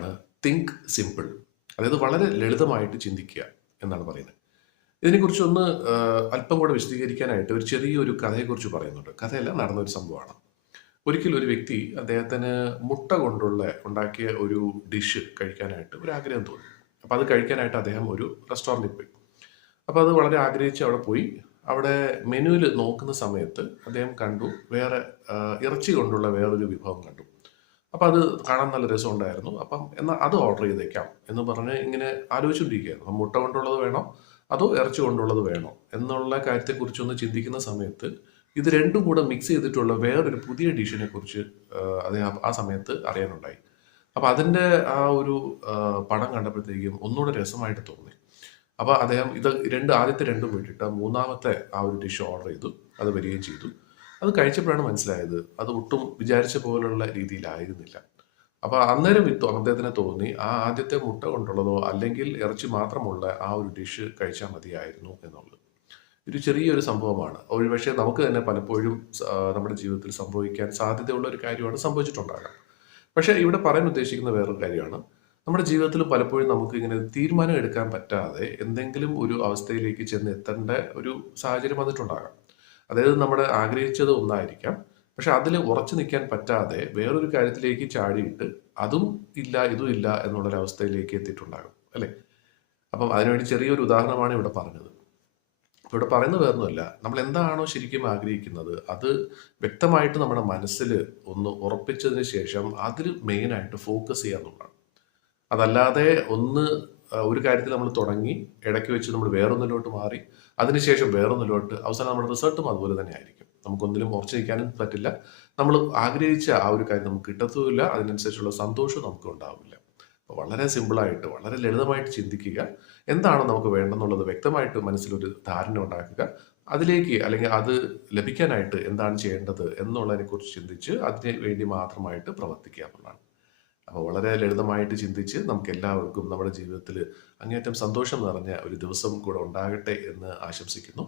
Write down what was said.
പേരാണ് think simple. അതായത് വളരെ ലളിതമായിട്ട് ചിന്തിക്കുക എന്നാണ് പറയുന്നത്. ഇതിനെക്കുറിച്ചൊന്ന് അല്പം കൂടെ വിശദീകരിക്കാനായിട്ട് ഒരു ചെറിയൊരു കഥയെക്കുറിച്ച് പറയുന്നുണ്ട്. കഥയല്ല, നടന്നൊരു സംഭവമാണ്. ഒരിക്കൽ ഒരു വ്യക്തി അദ്ദേഹത്തിന് മുട്ട കൊണ്ടുള്ള ഉണ്ടാക്കിയ ഒരു ഡിഷ് കഴിക്കാനായിട്ട് ഒരു ആഗ്രഹം തോന്നി. അപ്പോൾ അത് കഴിക്കാനായിട്ട് അദ്ദേഹം ഒരു റെസ്റ്റോറൻറ്റിൽ പോയി. അപ്പോൾ അത് വളരെ ആഗ്രഹിച്ച് അവിടെ പോയി. അവിടെ മെനുവിൽ നോക്കുന്ന സമയത്ത് അദ്ദേഹം കണ്ടു വേറെ ഇറച്ചി കൊണ്ടുള്ള വേറൊരു വിഭവം കണ്ടു. അപ്പോൾ അത് കാണാൻ നല്ല രസമുണ്ടായിരുന്നു. അപ്പം എന്നാൽ അത് ഓർഡർ ചെയ്തേക്കാം എന്ന് പറഞ്ഞ് ഇങ്ങനെ ആലോചിച്ചുകൊണ്ടിരിക്കുകയായിരുന്നു. അപ്പം മുട്ട കൊണ്ടുള്ളത് വേണോ അതോ ഇറച്ചി കൊണ്ടുള്ളത് വേണോ എന്നുള്ള കാര്യത്തെക്കുറിച്ചൊന്ന് ചിന്തിക്കുന്ന സമയത്ത് ഇത് രണ്ടും കൂടെ മിക്സ് ചെയ്തിട്ടുള്ള വേറൊരു പുതിയ ഡിഷിനെ കുറിച്ച് അദ്ദേഹം ആ സമയത്ത് അറിയാനുണ്ടായി. അപ്പോൾ അതിൻ്റെ ആ ഒരു പടം കണ്ടപ്പോഴത്തേക്കും ഒന്നുകൂടെ രസമായിട്ട് തോന്നി. അപ്പോൾ അദ്ദേഹം ആദ്യത്തെ രണ്ടും വിട്ടിട്ട് മൂന്നാമത്തെ ആ ഒരു ഡിഷ് ഓർഡർ ചെയ്തു. അത് വരികയും ചെയ്തു. അത് കഴിച്ചപ്പോഴാണ് മനസ്സിലായത് അത് ഒട്ടും വിചാരിച്ച പോലുള്ള രീതിയിലായിരുന്നില്ല. അപ്പോൾ അന്നേരം അദ്ദേഹത്തിന് തോന്നി ആ ആദ്യത്തെ മുട്ട കൊണ്ടുള്ളതോ അല്ലെങ്കിൽ ഇറച്ചി മാത്രമുള്ള ആ ഒരു ഡിഷ് കഴിച്ചാൽ മതിയായിരുന്നു എന്നുള്ളത്. ഒരു ചെറിയൊരു സംഭവമാണ്. ഒരുപക്ഷെ നമുക്ക് തന്നെ പലപ്പോഴും നമ്മുടെ ജീവിതത്തിൽ സംഭവിക്കാൻ സാധ്യതയുള്ള ഒരു കാര്യമാണ്, സംഭവിച്ചിട്ടുണ്ടാകാം. പക്ഷേ ഇവിടെ പറയാൻ ഉദ്ദേശിക്കുന്ന വേറൊരു കാര്യമാണ്, നമ്മുടെ ജീവിതത്തിൽ പലപ്പോഴും നമുക്ക് ഇങ്ങനെ തീരുമാനം എടുക്കാൻ പറ്റാതെ എന്തെങ്കിലും ഒരു അവസ്ഥയിലേക്ക് ചെന്ന് എത്തേണ്ട ഒരു സാഹചര്യം വന്നിട്ടുണ്ടാകാം. അതായത് നമ്മൾ ആഗ്രഹിച്ചത് ഒന്നായിരിക്കാം, പക്ഷെ അതിൽ ഉറച്ചു നിൽക്കാൻ പറ്റാതെ വേറൊരു കാര്യത്തിലേക്ക് ചാടിയിട്ട് അതും ഇല്ല ഇതും ഇല്ല എന്നുള്ളൊരവസ്ഥയിലേക്ക് എത്തിയിട്ടുണ്ടാകും അല്ലേ? അപ്പം അതിനുവേണ്ടി ചെറിയൊരു ഉദാഹരണമാണ് ഇവിടെ പറഞ്ഞത്. ഇവിടെ പറയുന്നത് വേറൊന്നുമല്ല, നമ്മൾ എന്താണോ ശരിക്കും ആഗ്രഹിക്കുന്നത് അത് വ്യക്തമായിട്ട് നമ്മുടെ മനസ്സിൽ ഒന്ന് ഉറപ്പിച്ചതിന് ശേഷം അതിൽ മെയിനായിട്ട് ഫോക്കസ് ചെയ്യുക എന്നുള്ളതാണ്. അതല്ലാതെ ഒരു കാര്യത്തിൽ നമ്മൾ തുടങ്ങി ഇടയ്ക്ക് വെച്ച് നമ്മൾ വേറൊന്നിലോട്ട് മാറി അതിനുശേഷം വേറൊന്നിലോട്ട് അവസാനം നമ്മുടെ റിസൾട്ടും അതുപോലെ തന്നെ ആയിരിക്കും. നമുക്കൊന്നിലും ഉറച്ചു നിൽക്കാനും പറ്റില്ല. നമ്മൾ ആഗ്രഹിച്ച ആ ഒരു കാര്യം നമുക്ക് കിട്ടത്തുമില്ല. അതിനനുസരിച്ചുള്ള സന്തോഷവും നമുക്ക് ഉണ്ടാവില്ല. അപ്പോൾ വളരെ സിമ്പിളായിട്ട് വളരെ ലളിതമായിട്ട് ചിന്തിക്കുക. എന്താണ് നമുക്ക് വേണ്ടെന്നുള്ളത് വ്യക്തമായിട്ട് മനസ്സിലൊരു ധാരണ ഉണ്ടാക്കുക. അതിലേക്ക് അല്ലെങ്കിൽ അത് ലഭിക്കാനായിട്ട് എന്താണ് ചെയ്യേണ്ടത് എന്നുള്ളതിനെക്കുറിച്ച് ചിന്തിച്ച് അതിന് വേണ്ടി മാത്രമായിട്ട് പ്രവർത്തിക്കുക എന്നുള്ളതാണ്. അപ്പോൾ വളരെ ലളിതമായിട്ട് ചിന്തിച്ച് നമുക്ക് എല്ലാവർക്കും നമ്മുടെ ജീവിതത്തിൽ അങ്ങേയറ്റം സന്തോഷം നിറഞ്ഞ ഒരു ദിവസം കൂടെ ഉണ്ടാകട്ടെ എന്ന് ആശംസിക്കുന്നു.